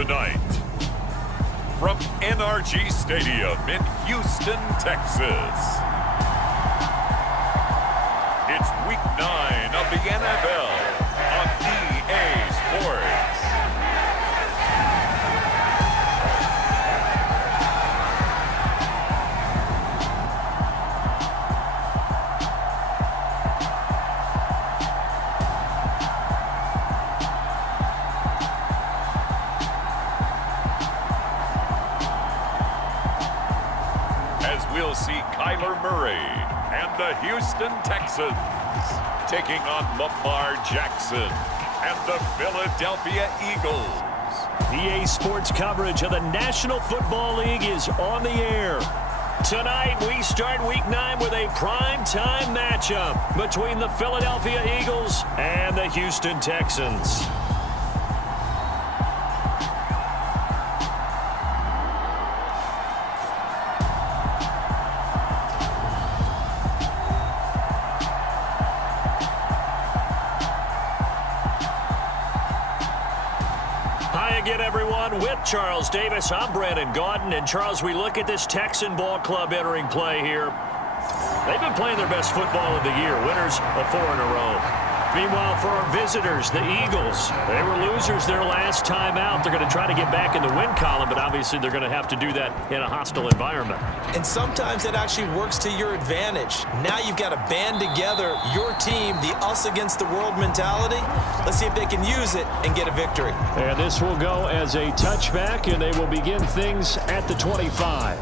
Tonight, from NRG Stadium in Houston, Texas, it's Week 9 of the NFL on EA Sports. We'll see Kyler Murray and the Houston Texans taking on Lamar Jackson and the Philadelphia Eagles. EA Sports coverage of the National Football League is on the air. Tonight, we start Week 9 with a prime-time matchup between the Philadelphia Eagles and the Houston Texans. Again, everyone, with Charles Davis, I'm Brandon Gaudin. And, Charles, we look at this Texan ball club entering play here. They've been playing their best football of the year, winners of 4 in a row. Meanwhile, for our visitors, the Eagles, they were losers their last time out. They're going to try to get back in the win column, but obviously they're going to have to do that in a hostile environment. And sometimes that actually works to your advantage. Now you've got to band together your team, the us against the world mentality. Let's see if they can use it and get a victory. And this will go as a touchback, and they will begin things at the 25.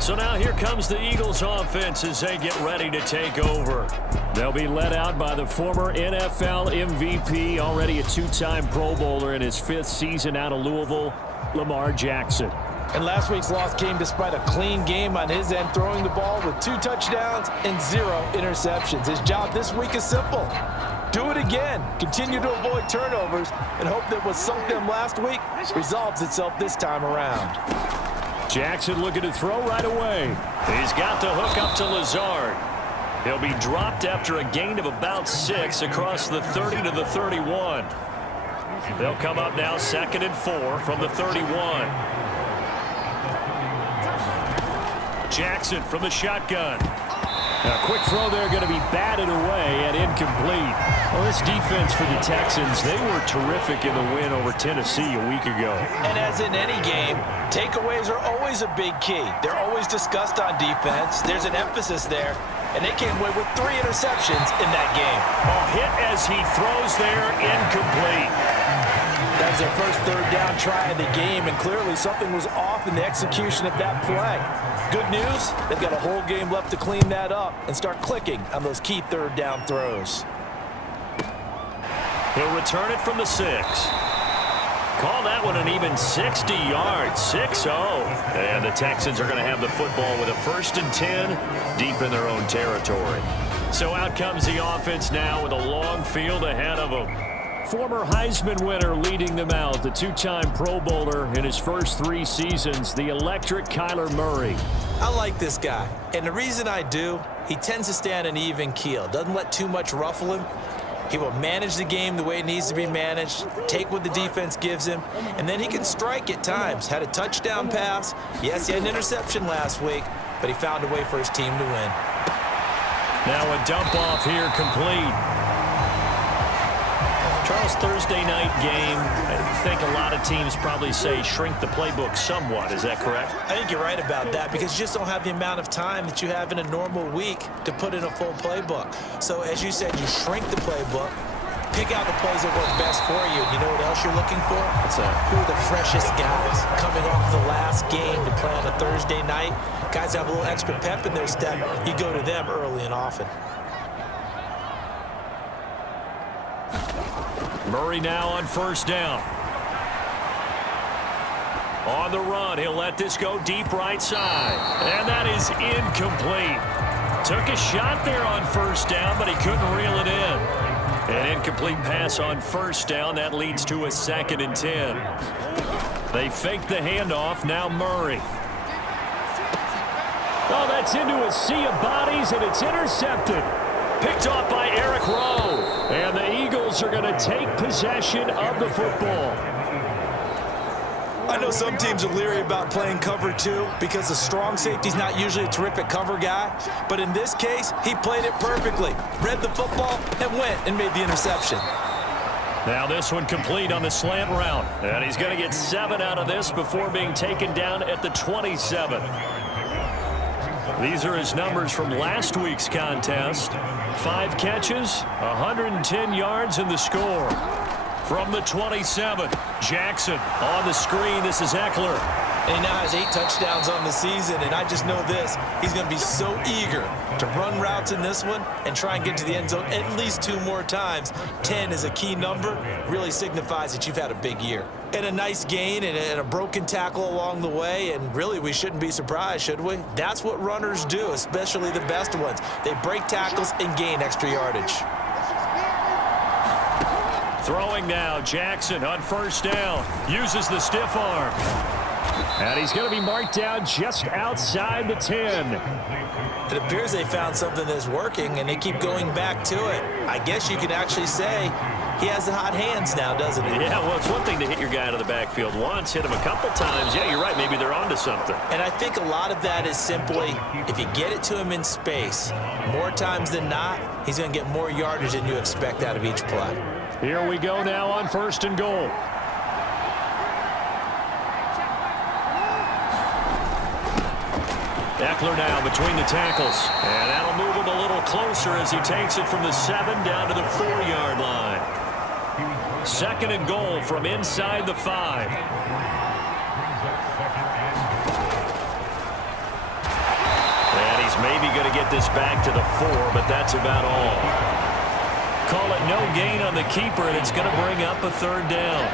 So now here comes the Eagles offense as they get ready to take over. They'll be led out by the former NFL MVP, already a 2-time Pro Bowler in his 5th season out of Louisville, Lamar Jackson. And last week's loss came despite a clean game on his end, throwing the ball with 2 touchdowns and 0 interceptions. His job this week is simple. Do it again. Continue to avoid turnovers and hope that what sunk them last week resolves itself this time around. Jackson looking to throw right away. He's got the hook up to Lazard. He'll be dropped after a gain of about 6 across the 30 to the 31. They'll come up now 2nd and 4 from the 31. Jackson from the shotgun. A quick throw there going to be batted away and incomplete. Well, this defense for the Texans, they were terrific in the win over Tennessee a week ago. And as in any game, takeaways are always a big key. They're always discussed on defense. There's an emphasis there. And they came away with 3 interceptions in that game. A hit as he throws there, incomplete. That was their first 3rd down try of the game, and clearly something was off in the execution of that play. Good news, they've got a whole game left to clean that up and start clicking on those key 3rd down throws. He'll return it from the 6. Call that one an even 60 yards, 6-0. And the Texans are going to have the football with a 1st and 10 deep in their own territory. So out comes the offense now with a long field ahead of them. Former Heisman winner leading them out, the 2-time Pro Bowler in his first 3 seasons, the electric Kyler Murray. I like this guy, and the reason I do, he tends to stay on an even keel, doesn't let too much ruffle him. He will manage the game the way it needs to be managed, take what the defense gives him, and then he can strike at times. Had a touchdown pass. Yes, he had an interception last week, but he found a way for his team to win. Now a dump off here complete. Charles, Thursday night game, I think a lot of teams probably say shrink the playbook somewhat. Is that correct? I think you're right about that because you just don't have the amount of time that you have in a normal week to put in a full playbook. So as you said, you shrink the playbook, pick out the plays that work best for you. You know what else you're looking for? Who are the freshest guys coming off the last game to play on a Thursday night? Guys have a little extra pep in their step. You go to them early and often. Murray now on 1st down. On the run, he'll let this go deep right side. And that is incomplete. Took a shot there on 1st down, but he couldn't reel it in. An incomplete pass on 1st down. That leads to a 2nd and 10. They fake the handoff. Now Murray. Oh, that's into a sea of bodies, and it's intercepted. Picked off by Eric Rowe. And the Eagles are going to take possession of the football. I know some teams are leery about playing cover 2 because the strong safety's not usually a terrific cover guy. But in this case, he played it perfectly. Read the football and went and made the interception. Now this one complete on the slant route. And he's going to get 7 out of this before being taken down at the 27. These are his numbers from last week's contest. 5 catches, 110 yards in the score. From the 27, Jackson on the screen. This is Eckler. And he now has 8 touchdowns on the season, and I just know this. He's going to be so eager to run routes in this one and try and get to the end zone at least 2 more times. 10 is a key number. Really signifies that you've had a big year. And a nice gain and a broken tackle along the way, and really we shouldn't be surprised, should we? That's what runners do, especially the best ones. They break tackles and gain extra yardage. Throwing now, Jackson on first down. Uses the stiff arm. And he's going to be marked down just outside the 10. It appears they found something that's working, and they keep going back to it. I guess you can actually say he has the hot hands now, doesn't he? Yeah, well, it's one thing to hit your guy out of the backfield once, hit him a couple times. Yeah, you're right. Maybe they're onto something. And I think a lot of that is simply if you get it to him in space, more times than not, he's going to get more yardage than you expect out of each play. Here we go now on first and goal. Eckler now between the tackles. And that'll move him a little closer as he takes it from the 7 down to the 4-yard line. Second and goal from inside the 5. And he's maybe going to get this back to the 4, but that's about all. Call it no gain on the keeper, and it's going to bring up a 3rd down.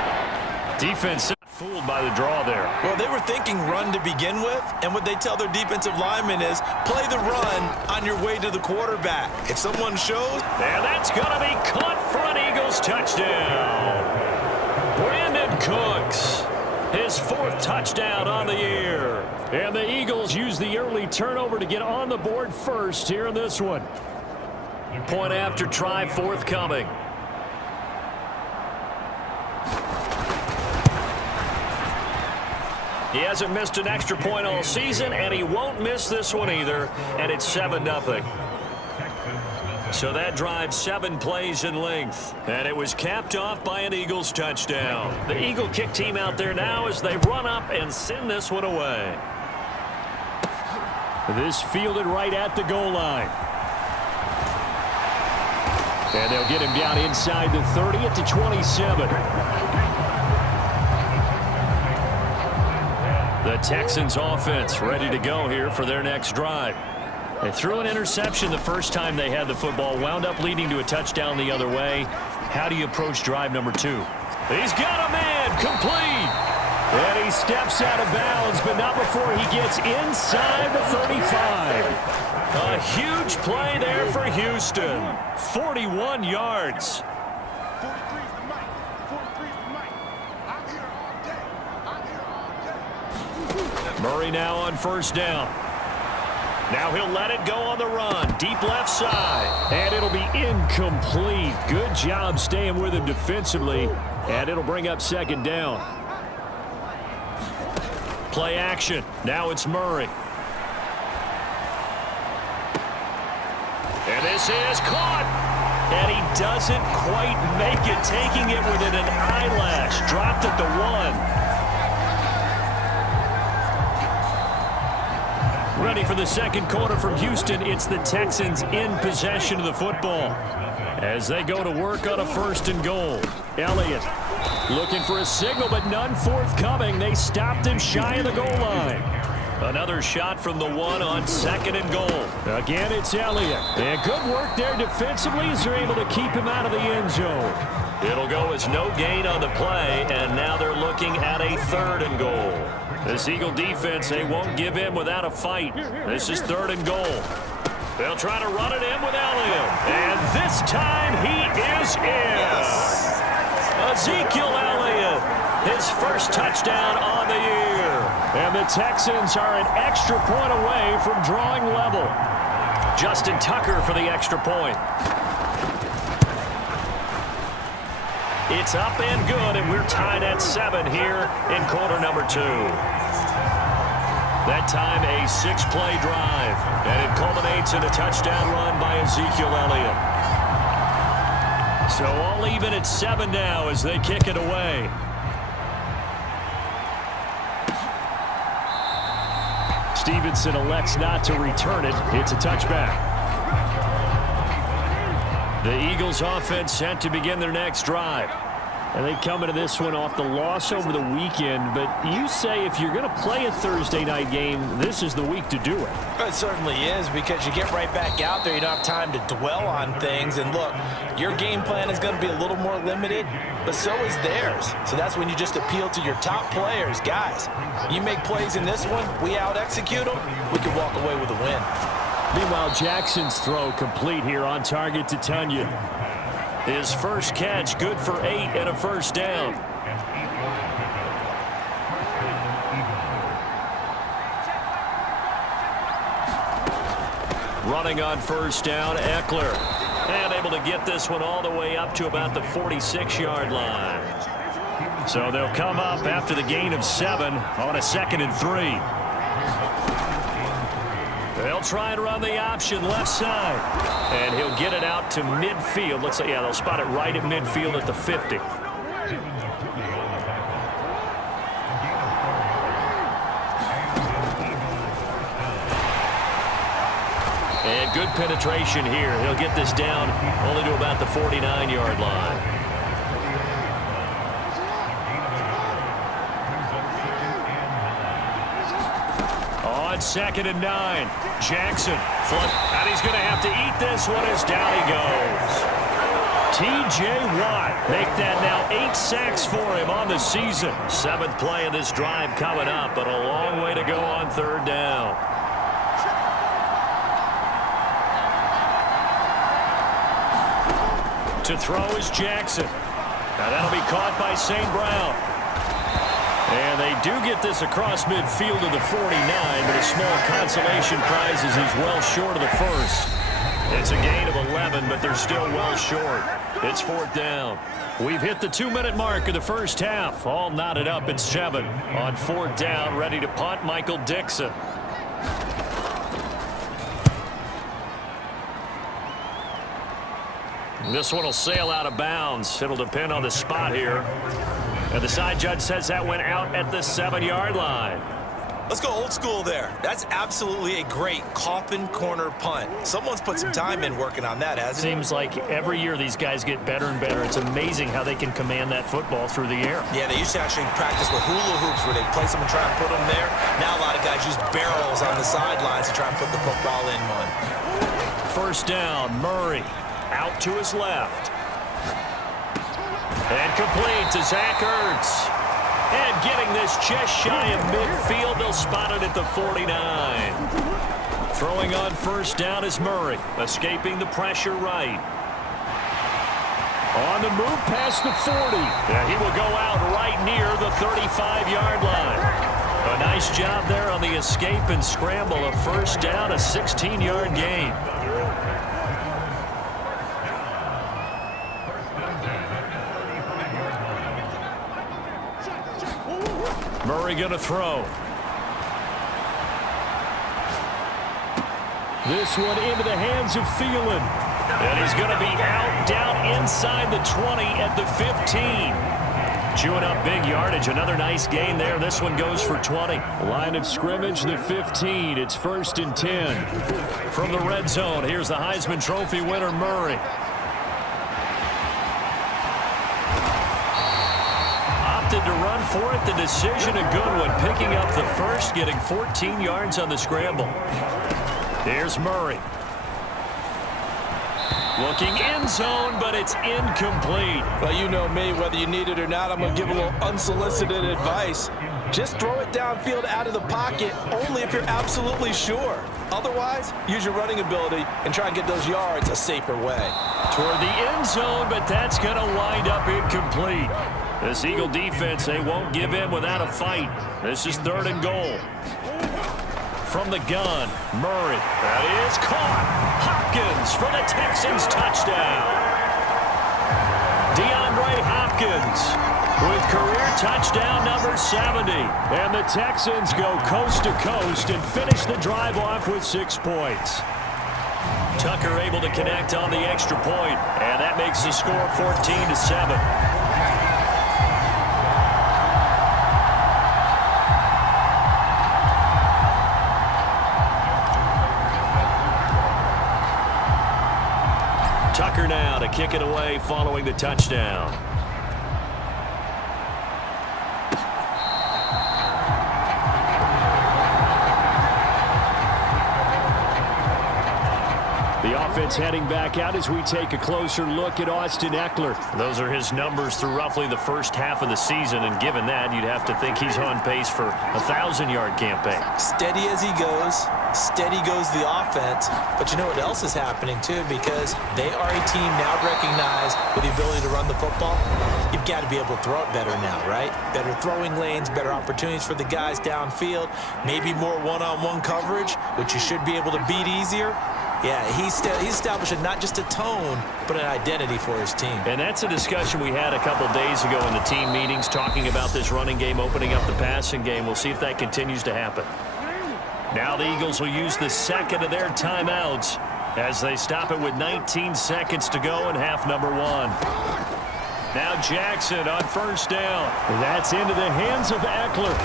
Defense fooled by the draw there. Well, they were thinking run to begin with, and what they tell their defensive linemen is play the run on your way to the quarterback. If someone shows... And that's going to be caught for an Eagles touchdown. Brandon Cooks, his 4th touchdown on the year. And the Eagles use the early turnover to get on the board first here in this one. Point after try forthcoming. He hasn't missed an extra point all season, and he won't miss this one either, and it's 7-0. So that drive 7 plays in length, and it was capped off by an Eagles touchdown. The Eagle kick team out there now as they run up and send this one away. This fielded right at the goal line. And they'll get him down inside the 30 at the 27. The Texans offense ready to go here for their next drive. They threw an interception the first time they had the football, wound up leading to a touchdown the other way. How do you approach drive number 2? He's got a man, complete. And he steps out of bounds, but not before he gets inside the 35. A huge play there for Houston. 41 yards. Murray now on first down. Now he'll let it go on the run. Deep left side. And it'll be incomplete. Good job staying with him defensively. And it'll bring up 2nd down. Play action. Now it's Murray. And this is caught. And he doesn't quite make it, taking it within an eyelash. Dropped at the 1. Ready for the second quarter from Houston. It's the Texans in possession of the football as they go to work on a 1st and goal. Elliott looking for a signal, but none forthcoming. They stopped him shy of the goal line. Another shot from the 1 on 2nd and goal. Again, it's Elliott. And good work there defensively as they're able to keep him out of the end zone. It'll go as no gain on the play, and now they're looking at a 3rd and goal. This Eagle defense, they won't give in without a fight. This is 3rd and goal. They'll try to run it in with Elliott. And this time he is in. Ezekiel Elliott, his 1st touchdown on the year. And the Texans are an extra point away from drawing level. Justin Tucker for the extra point. It's up and good, and we're tied at 7 here in quarter number 2. That time a 6-play drive, and it culminates in a touchdown run by Ezekiel Elliott. So all even at 7 now as they kick it away. Stevenson elects not to return it. It's a touchback. The Eagles offense set to begin their next drive. And they come into this one off the loss over the weekend. But you say if you're going to play a Thursday night game, this is the week to do it. It certainly is, because you get right back out there. You don't have time to dwell on things. And look, your game plan is going to be a little more limited, but so is theirs. So that's when you just appeal to your top players. Guys, you make plays in this one, we out-execute them, we can walk away with a win. Meanwhile, Jackson's throw complete here on target to Tunyon. His first catch, good for 8 and a first down. Running on first down, Eckler. And able to get this one all the way up to about the 46-yard line. So they'll come up after the gain of 7 on a 2nd and 3. They'll try and run the option left side. And he'll get it out to midfield. Let's say, yeah, they'll spot it right at midfield at the 50. And good penetration here. He'll get this down only to about the 49-yard line. On 2nd and 9, Jackson, and he's going to have to eat this one as down he goes. T.J. Watt make that now 8 sacks for him on the season. 7th play of this drive coming up, but a long way to go on 3rd down. To throw is Jackson. Now that'll be caught by St. Brown. And they do get this across midfield to the 49, but a small consolation prize as he's well short of the first. It's a gain of 11, but they're still well short. It's 4th down. We've hit the 2-minute mark of the first half. All knotted up at 7. On 4th down, ready to punt, Michael Dixon. This one will sail out of bounds. It'll depend on the spot here. And the side judge says that went out at the 7-yard line. Let's go old school there. That's absolutely a great coffin corner punt. Someone's put some time in working on that, hasn't it? Seems like every year these guys get better and better. It's amazing how they can command that football through the air. Yeah, they used to actually practice with hula hoops where they place them and try and put them there. Now a lot of guys use barrels on the sidelines to try and put the football in one. First down, Murray out to his left. And complete to Zach Ertz. And getting this just shy of midfield, they'll spot it at the 49. Throwing on first down is Murray, escaping the pressure right. On the move past the 40. And he will go out right near the 35-yard line. A nice job there on the escape and scramble. A first down, a 16-yard gain. Murray going to throw. This one into the hands of Thielen. And he's going to be out down inside the 20 at the 15. Chewing up big yardage. Another nice gain there. This one goes for 20. Line of scrimmage, the 15. It's 1st and 10. From the red zone, here's the Heisman Trophy winner, Murray. Opted to run for it. The decision, a good one. Picking up the first, getting 14 yards on the scramble. Here's Murray. Looking end zone, but it's incomplete. Well, you know me, whether you need it or not, I'm going to give a little unsolicited advice. Just throw it downfield out of the pocket, only if you're absolutely sure. Otherwise, use your running ability and try and get those yards a safer way. Toward the end zone, but that's going to wind up incomplete. This Eagle defense, they won't give in without a fight. This is 3rd and goal. From the gun, Murray. That is caught. Hopkins for the Texans touchdown. DeAndre Hopkins Hopkins with career touchdown number 70. And the Texans go coast to coast and finish the drive off with 6 points. Tucker able to connect on the extra point, and that makes the score 14-7. Tucker now to kick it away following the touchdown. The offense heading back out as we take a closer look at Austin Eckler. Those are his numbers through roughly the first half of the season, and given that, you'd have to think he's on pace for a 1,000-yard campaign. Steady as he goes. Steady goes the offense. But you know what else is happening, too? Because they are a team now recognized with the ability to run the football. You've got to be able to throw it better now, right? Better throwing lanes, better opportunities for the guys downfield, maybe more one-on-one coverage, which you should be able to beat easier. Yeah, he's establishing not just a tone, but an identity for his team. And that's a discussion we had a couple days ago in the team meetings, talking about this running game opening up the passing game. We'll see if that continues to happen. Now the Eagles will use the second of their timeouts as they stop it with 19 seconds to go in half number 1. Now Jackson on first down. That's into the hands of Eckler.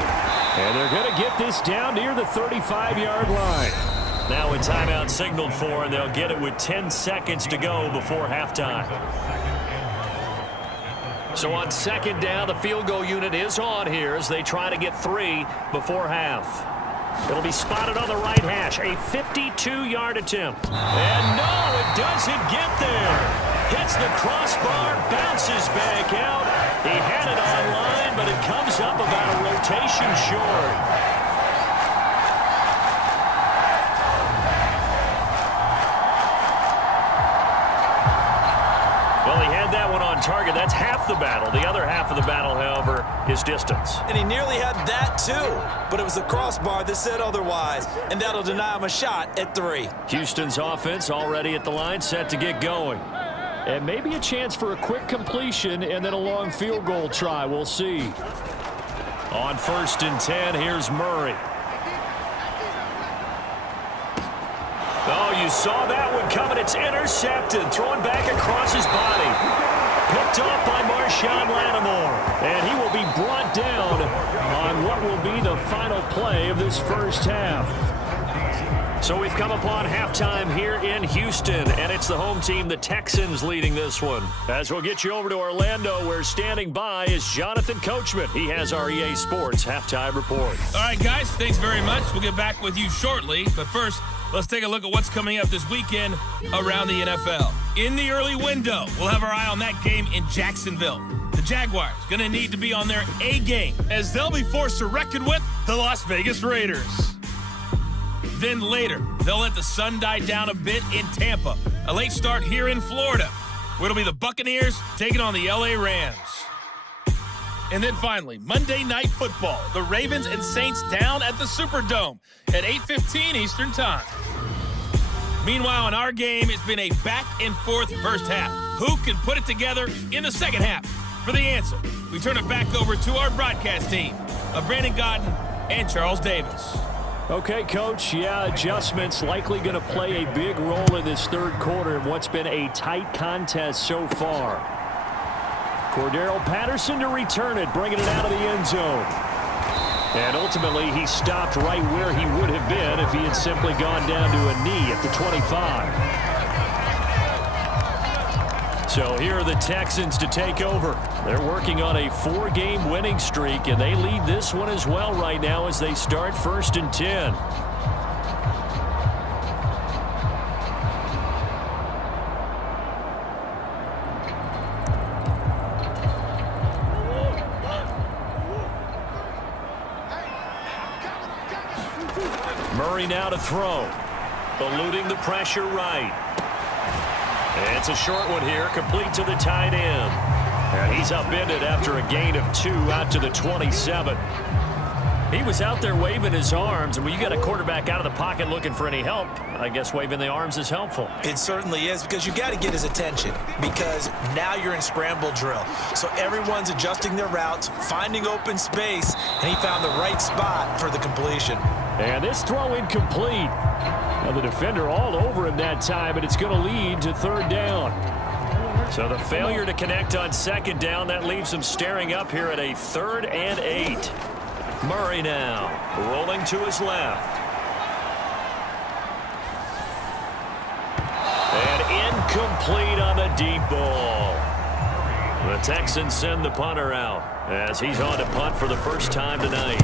And they're going to get this down near the 35-yard line. Now a timeout signaled for, and they'll get it with 10 seconds to go before halftime. So on second down, the field goal unit is on here as they try to get 3 before half. It'll be spotted on the right hash, a 52-yard attempt. And no, it doesn't get there. Hits the crossbar, bounces back out. He had it on line, but it comes up about a rotation short. Well, he had that one on target. That's half the battle. The other half of the battle, however, is distance. And he nearly had that, too. But it was the crossbar that said otherwise, and that'll deny him a shot at 3. Houston's offense already at the line, set to get going. And maybe a chance for a quick completion and then a long field goal try. We'll see. On 1st and 10, here's Murray. Oh, you saw that one coming. It's intercepted. Thrown back across his body. Picked off by Marshawn Lattimore. And he will be brought down on what will be the final play of this first half. So we've come upon halftime here in Houston, and it's the home team, the Texans, leading this one. As we'll get you over to Orlando, where standing by is Jonathan Coachman. He has our EA Sports halftime report. All right, guys, thanks very much. We'll get back with you shortly. But first, let's take a look at what's coming up this weekend around the NFL. In the early window, we'll have our eye on that game in Jacksonville. The Jaguars going to need to be on their A game, as they'll be forced to reckon with the Las Vegas Raiders. Then later, they'll let the sun die down a bit in Tampa. A late start here in Florida, where it'll be the Buccaneers taking on the LA Rams. And then finally, Monday Night Football. The Ravens and Saints down at the Superdome at 8:15 Eastern Time. Meanwhile, in our game, it's been a back-and-forth first half. Who can put it together in the second half? For the answer, we turn it back over to our broadcast team of Brandon Godden and Charles Davis. Okay, Coach, adjustments likely going to play a big role in this third quarter in what's been a tight contest so far. Cordero Patterson to return it, bringing it out of the end zone. And ultimately, he stopped right where he would have been if he had simply gone down to a knee at the 25. So here are the Texans to take over. They're working on a 4-game winning streak, and they lead this one as well right now as they start 1st and 10. Murray now to throw. Eluding the pressure right. And it's a short one here, complete to the tight end. And he's upended after a gain of 2 out to the 27. He was out there waving his arms, and when you got a quarterback out of the pocket looking for any help, I guess waving the arms is helpful. It certainly is, because you got to get his attention, because now you're in scramble drill. So everyone's adjusting their routes, finding open space, and he found the right spot for the completion. And this throw incomplete. Now the defender all over him that time, and it's going to lead to third down. So the failure to connect on second down, that leaves him staring up here at a 3rd and 8. Murray now rolling to his left. And incomplete on the deep ball. The Texans send the punter out as he's on to punt for the first time tonight.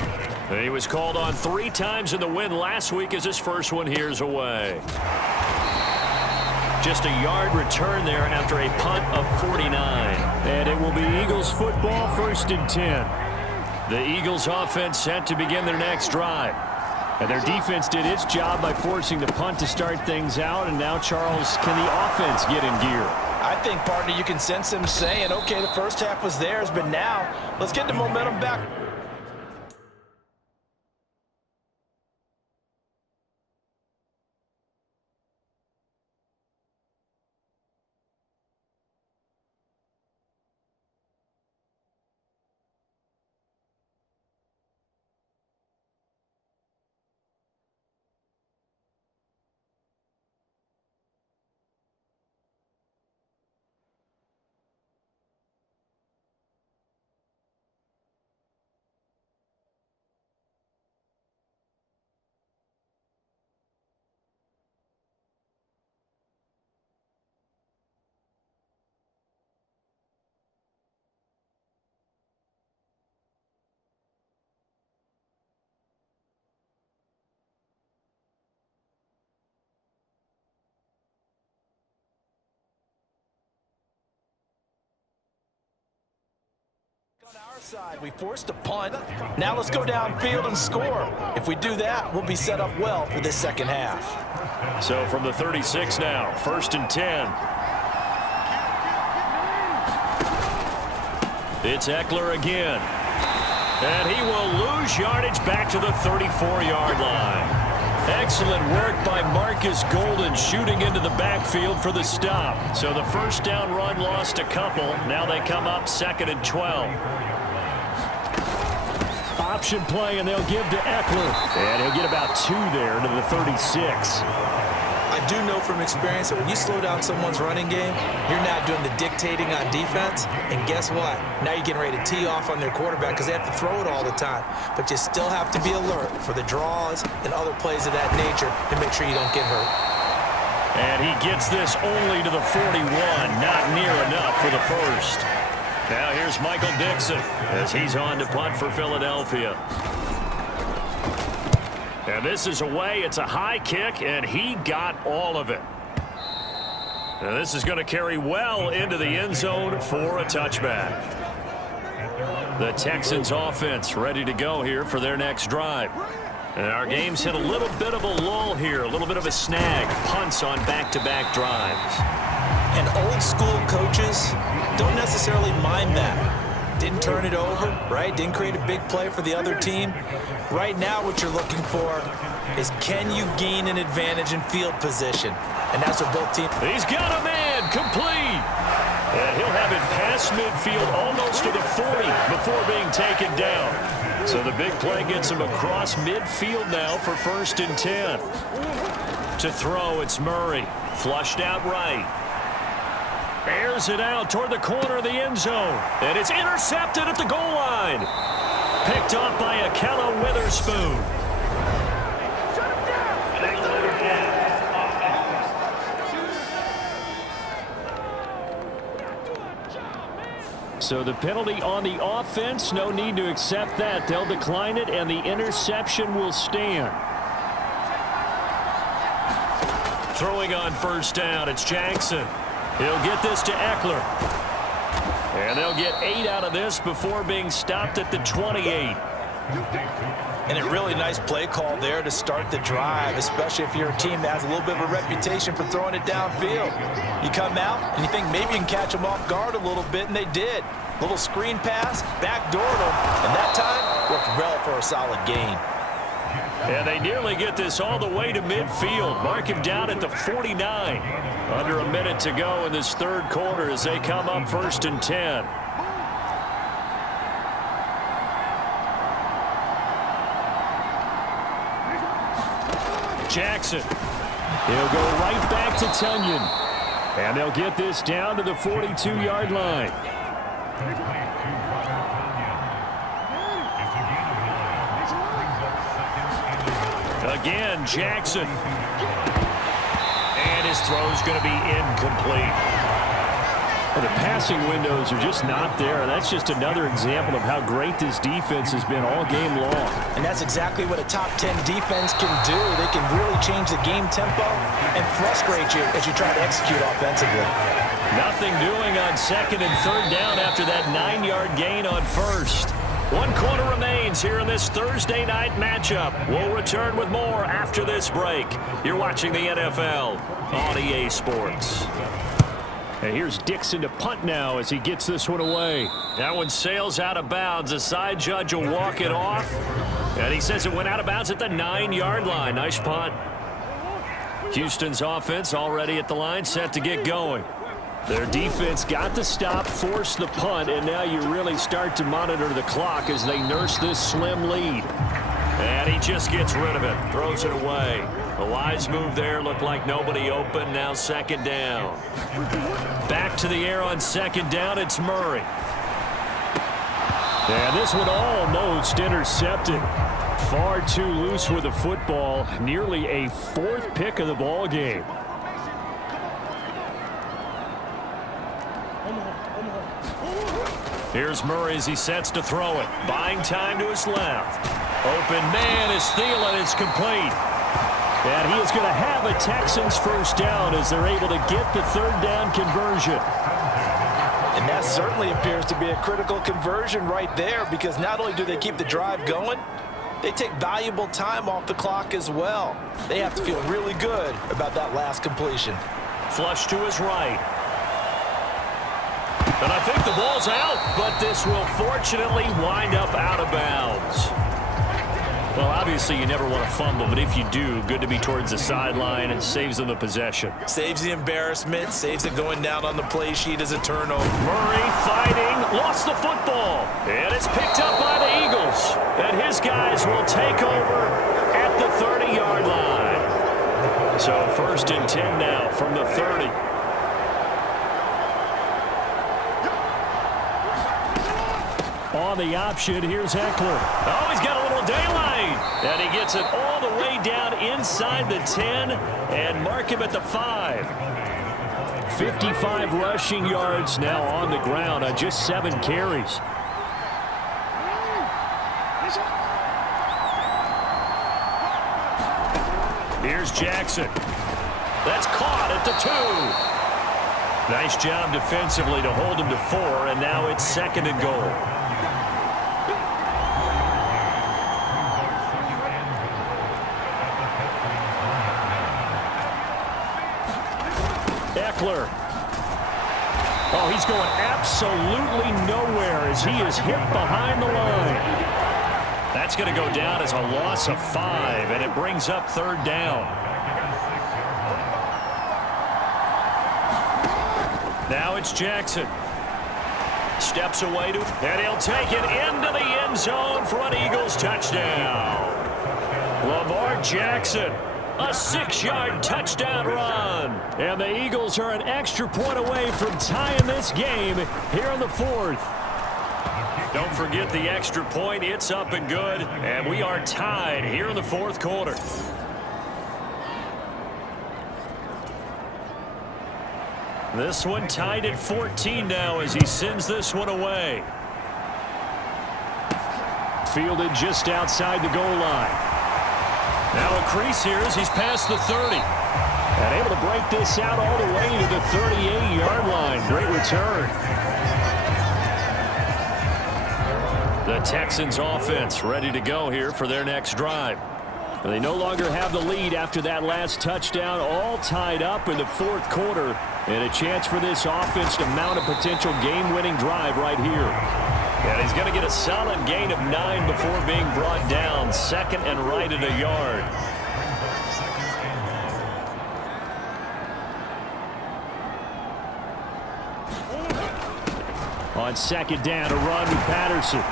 He was called on 3 times in the win last week as his first one here's away. Just a yard return there after a punt of 49. And it will be Eagles football, 1st and 10. The Eagles offense set to begin their next drive. And their defense did its job by forcing the punt to start things out. And now, Charles, can the offense get in gear? I think, partner, you can sense him saying, okay, the first half was theirs, but now let's get the momentum back. On our side, we forced a punt. Now let's go downfield and score. If we do that, we'll be set up well for this second half. So from the 36 now, 1st and 10. It's Eckler again. And he will lose yardage back to the 34-yard line. Excellent work by Marcus Golden shooting into the backfield for the stop. So the first down run lost a couple. Now they come up 2nd and 12. Option play, and they'll give to Eckler. And he'll get about 2 there to the 36. I do know from experience that when you slow down someone's running game, you're not doing the dictating on defense. And guess what? Now you're getting ready to tee off on their quarterback because they have to throw it all the time. But you still have to be alert for the draws and other plays of that nature to make sure you don't get hurt. And he gets this only to the 41. Not near enough for the first. Now here's Michael Dixon as he's on to punt for Philadelphia. And this is away. It's a high kick, and he got all of it. And this is going to carry well into the end zone for a touchback. The Texans offense ready to go here for their next drive. And our game's hit a little bit of a lull here, a little bit of a snag. Punts on back-to-back drives. And old school coaches don't necessarily mind that. Didn't turn it over, right? Didn't create a big play for the other team. Right now what you're looking for is, can you gain an advantage in field position? And that's what both teams. He's got a man, complete. And he'll have it past midfield almost to the 40 before being taken down. So the big play gets him across midfield now for 1st and 10. To throw, it's Murray. Flushed out right. Airs it out toward the corner of the end zone. And it's intercepted at the goal line. Picked off by Akella Witherspoon. So the penalty on the offense, no need to accept that. They'll decline it, and the interception will stand. Throwing on 1st down, it's Jackson. He'll get this to Eckler. And they'll get 8 out of this before being stopped at the 28. And a really nice play call there to start the drive, especially if you're a team that has a little bit of a reputation for throwing it downfield. You come out and you think maybe you can catch them off guard a little bit, and they did. Little screen pass, backdoored them, and that time worked well for a solid gain. And they nearly get this all the way to midfield. Mark him down at the 49. Under a minute to go in this third quarter as they come up 1st and 10. Jackson. He'll go right back to Tunyon. And they'll get this down to the 42-yard line. Again, Jackson. And his throw's going to be incomplete. Well, the passing windows are just not there. That's just another example of how great this defense has been all game long. And that's exactly what a top 10 defense can do. They can really change the game tempo and frustrate you as you try to execute offensively. Nothing doing on 2nd and 3rd down after that 9-yard gain on 1st. 1 quarter remains here in this Thursday night matchup. We'll return with more after this break. You're watching the NFL on EA Sports. And here's Dixon to punt now as he gets this one away. That one sails out of bounds. The side judge will walk it off. And he says it went out of bounds at the 9-yard line. Nice punt. Houston's offense already at the line, set to get going. Their defense got the stop, forced the punt, and now you really start to monitor the clock as they nurse this slim lead. And he just gets rid of it, throws it away. A wise move there, looked like nobody open, now 2nd down. Back to the air on 2nd down, it's Murray. And this one almost intercepted. Far too loose with the football, nearly a 4th pick of the ball game. Here's Murray as he sets to throw it. Buying time to his left. Open man is Thielen. It's complete. And he is going to have a Texans first down as they're able to get the 3rd down conversion. And that certainly appears to be a critical conversion right there, because not only do they keep the drive going, they take valuable time off the clock as well. They have to feel really good about that last completion. Flush to his right. And I think the ball's out, but this will fortunately wind up out of bounds. Well, obviously you never want to fumble, but if you do, good to be towards the sideline. It saves them the possession. Saves the embarrassment, saves it going down on the play sheet as a turnover. Murray fighting, lost the football, and it's picked up by the Eagles. And his guys will take over at the 30-yard line. So 1st and 10 now from the 30. On the option, here's Eckler. Oh, he's got a little daylight. And he gets it all the way down inside the 10 and mark him at the 5. 55 rushing yards now on the ground on just 7 carries. Here's Jackson. That's caught at the 2. Nice job defensively to hold him to 4, and now it's 2nd and goal. Eckler. Oh, he's going absolutely nowhere as he is hit behind the line. That's going to go down as a loss of 5, and it brings up 3rd down. Now it's Jackson. Steps away to, and he'll take it into the end zone for an Eagles touchdown. Lamar Jackson. A 6-yard touchdown run. And the Eagles are an extra point away from tying this game here in the 4th. Don't forget the extra point. It's up and good. And we are tied here in the 4th quarter. This one tied at 14 now as he sends this one away. Fielded just outside the goal line. Now a crease here as he's past the 30. And able to break this out all the way to the 38-yard line. Great return. The Texans offense ready to go here for their next drive. They no longer have the lead after that last touchdown, all tied up in the fourth quarter, and a chance for this offense to mount a potential game-winning drive right here. And he's going to get a solid gain of 9 before being brought down, second and right at a yard. On second down, a run with Patterson.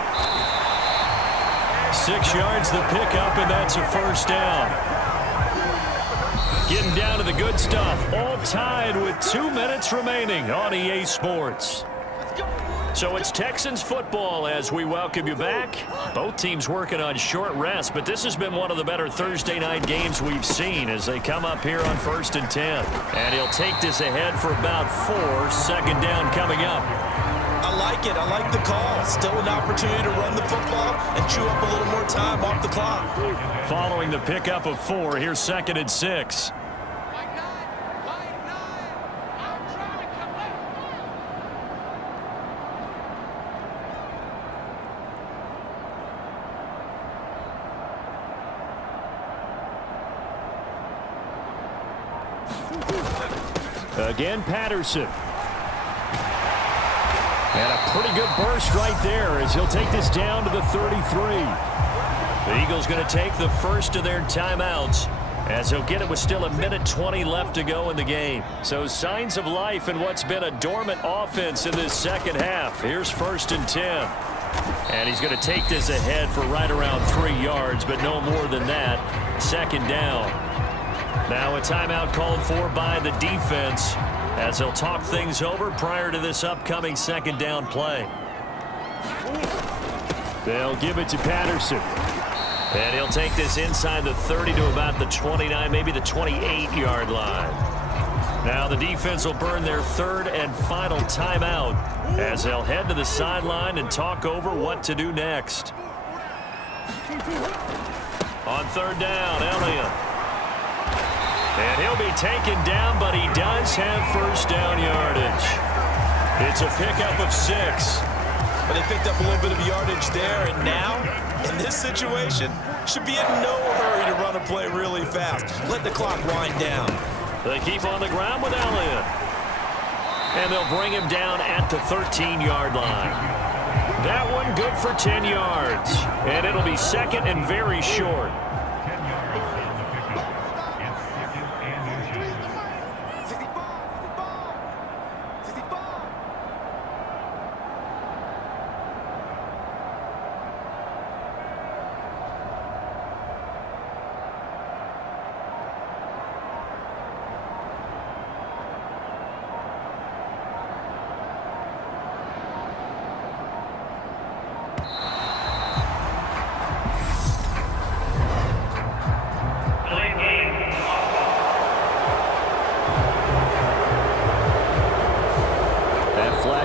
6 yards the pickup, and that's a first down. Getting down to the good stuff. All tied with 2 minutes remaining on EA Sports. So it's Texans football as we welcome you back. Both teams working on short rest, but this has been one of the better Thursday night games we've seen as they come up here on 1st and 10. And he'll take this ahead for about 4. Second down coming up. I like it. I like the call. Still an opportunity to run the football and chew up a little more time off the clock. Following the pickup of 4, here's 2nd and 6. Again, Patterson. And a pretty good burst right there as he'll take this down to the 33. The Eagles going to take the first of their timeouts as he'll get it with still 1:20 left to go in the game. So signs of life in what's been a dormant offense in this second half. Here's 1st and 10. And he's going to take this ahead for right around 3 yards, but no more than that. Second down. Now a timeout called for by the defense as they'll talk things over prior to this upcoming second down play. They'll give it to Patterson. And he'll take this inside the 30 to about the 29, maybe the 28-yard line. Now the defense will burn their 3rd and final timeout as they'll head to the sideline and talk over what to do next. On 3rd down, Elliott. And he'll be taken down, but he does have first down yardage. It's a pickup of 6. But they picked up a little bit of yardage there, and now, in this situation, should be in no hurry to run a play really fast. Let the clock wind down. They keep on the ground with Elliott. And they'll bring him down at the 13-yard line. That one good for 10 yards. And it'll be second and very short.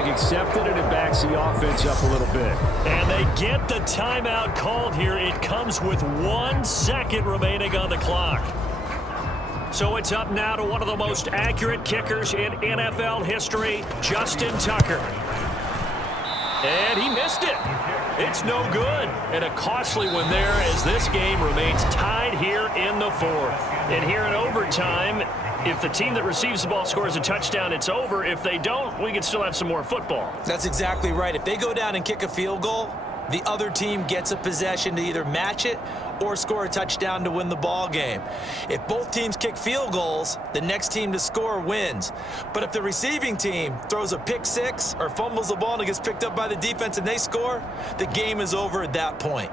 Accepted, and it backs the offense up a little bit. And they get the timeout called here. It comes with 1 second remaining on the clock. So it's up now to one of the most accurate kickers in NFL history, Justin Tucker. And he missed it. It's no good. And a costly one there as this game remains tied here in the 4th. And here in overtime, if the team that receives the ball scores a touchdown, it's over. If they don't, we can still have some more football. That's exactly right. If they go down and kick a field goal, the other team gets a possession to either match it or score a touchdown to win the ball game. If both teams kick field goals, the next team to score wins. But if the receiving team throws a pick 6 or fumbles the ball and it gets picked up by the defense and they score, the game is over at that point.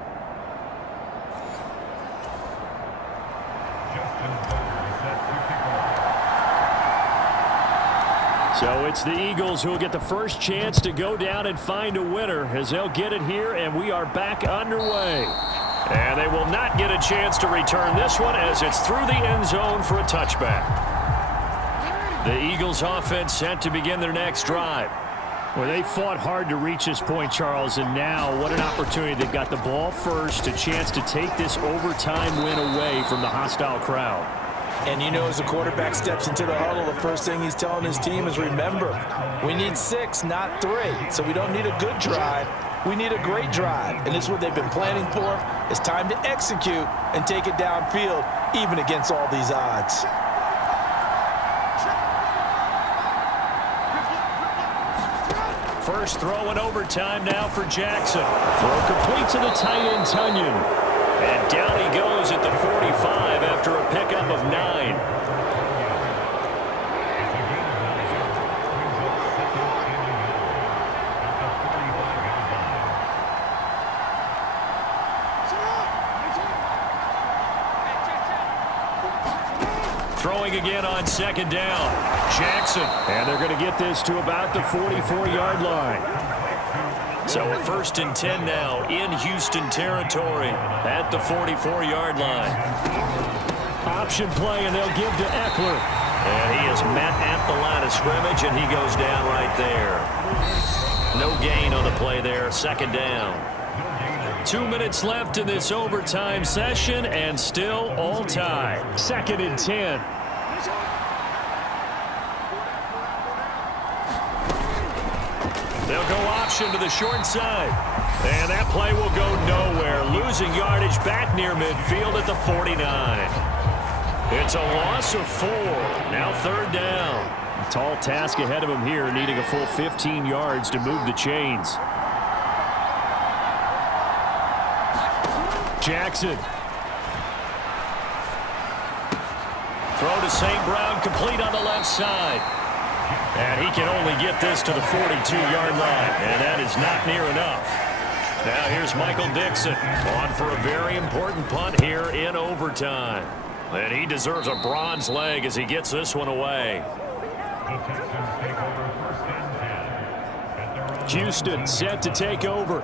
So it's the Eagles who will get the first chance to go down and find a winner as they'll get it here, and we are back underway. And they will not get a chance to return this one as it's through the end zone for a touchback. The Eagles offense set to begin their next drive. Well, they fought hard to reach this point, Charles, and now what an opportunity. They've got the ball first, a chance to take this overtime win away from the hostile crowd. And you know, as the quarterback steps into the huddle, the first thing he's telling his team is, remember, we need 6, not 3. So we don't need a good drive. We need a great drive, and this is what they've been planning for. It's time to execute and take it downfield, even against all these odds. First throw in overtime now for Jackson. Throw complete to the tight end, Tunyon. And down he goes at the 45 after a pickup of 9. Throwing again on second down. Jackson. And they're going to get this to about the 44-yard line. So a 1st and 10 now in Houston territory at the 44-yard line. Option play, and they'll give to Eckler. And he is met at the line of scrimmage, and he goes down right there. No gain on the play there. 2nd down. 2 minutes left in this overtime session, and still all tied. 2nd and 10. They'll go option to the short side. And that play will go nowhere. Losing yardage back near midfield at the 49. It's a loss of 4. Now 3rd down. A tall task ahead of him here, needing a full 15 yards to move the chains. Jackson. Throw to St. Brown, complete on the left side. And he can only get this to the 42-yard line, and that is not near enough. Now here's Michael Dixon on for a very important punt here in overtime. And he deserves a bronze leg as he gets this one away. Houston set to take over.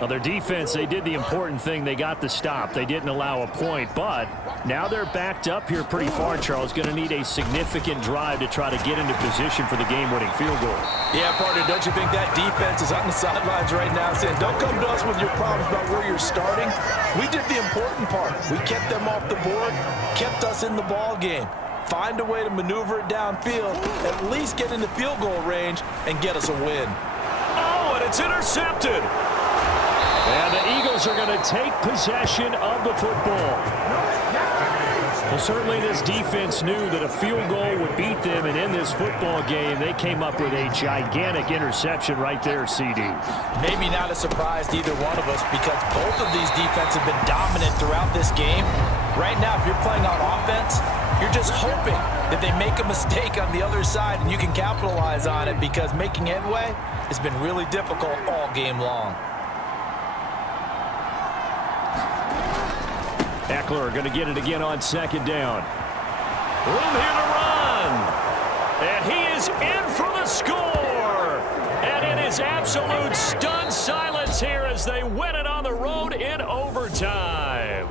Well, their defense, they did the important thing. They got the stop. They didn't allow a point, but now they're backed up here pretty far, Charles. Going to need a significant drive to try to get into position for the game-winning field goal. Yeah, partner, don't you think that defense is on the sidelines right now saying, don't come to us with your problems about where you're starting? We did the important part. We kept them off the board, kept us in the ball game. Find a way to maneuver it downfield, at least get into field goal range, and get us a win. Oh, and it's intercepted. And the Eagles are going to take possession of the football. Well, certainly this defense knew that a field goal would beat them, and in this football game, they came up with a gigantic interception right there, CD. Maybe not a surprise to either one of us because both of these defenses have been dominant throughout this game. Right now, if you're playing on offense, you're just hoping that they make a mistake on the other side and you can capitalize on it because making headway has been really difficult all game long. Eckler going to get it again on 2nd down. Room here to run. And he is in for the score. And it is absolute stunned silence here as they win it on the road in overtime.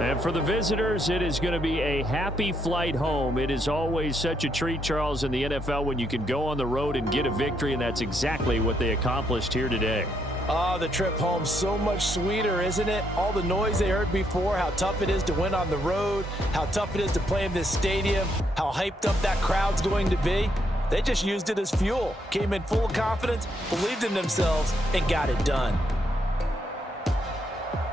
And for the visitors, it is going to be a happy flight home. It is always such a treat, Charles, in the NFL when you can go on the road and get a victory, and that's exactly what they accomplished here today. Oh, the trip home so much sweeter, isn't it? All the noise they heard before, how tough it is to win on the road, how tough it is to play in this stadium, how hyped up that crowd's going to be. They just used it as fuel, came in full of confidence, believed in themselves, and got it done.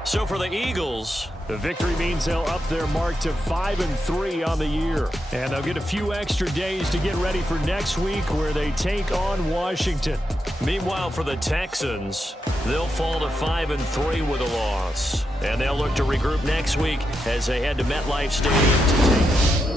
So for the Eagles, the victory means they'll up their mark to 5-3 on the year. And they'll get a few extra days to get ready for next week where they take on Washington. Meanwhile, for the Texans, they'll fall to 5-3 with a loss. And they'll look to regroup next week as they head to MetLife Stadium to take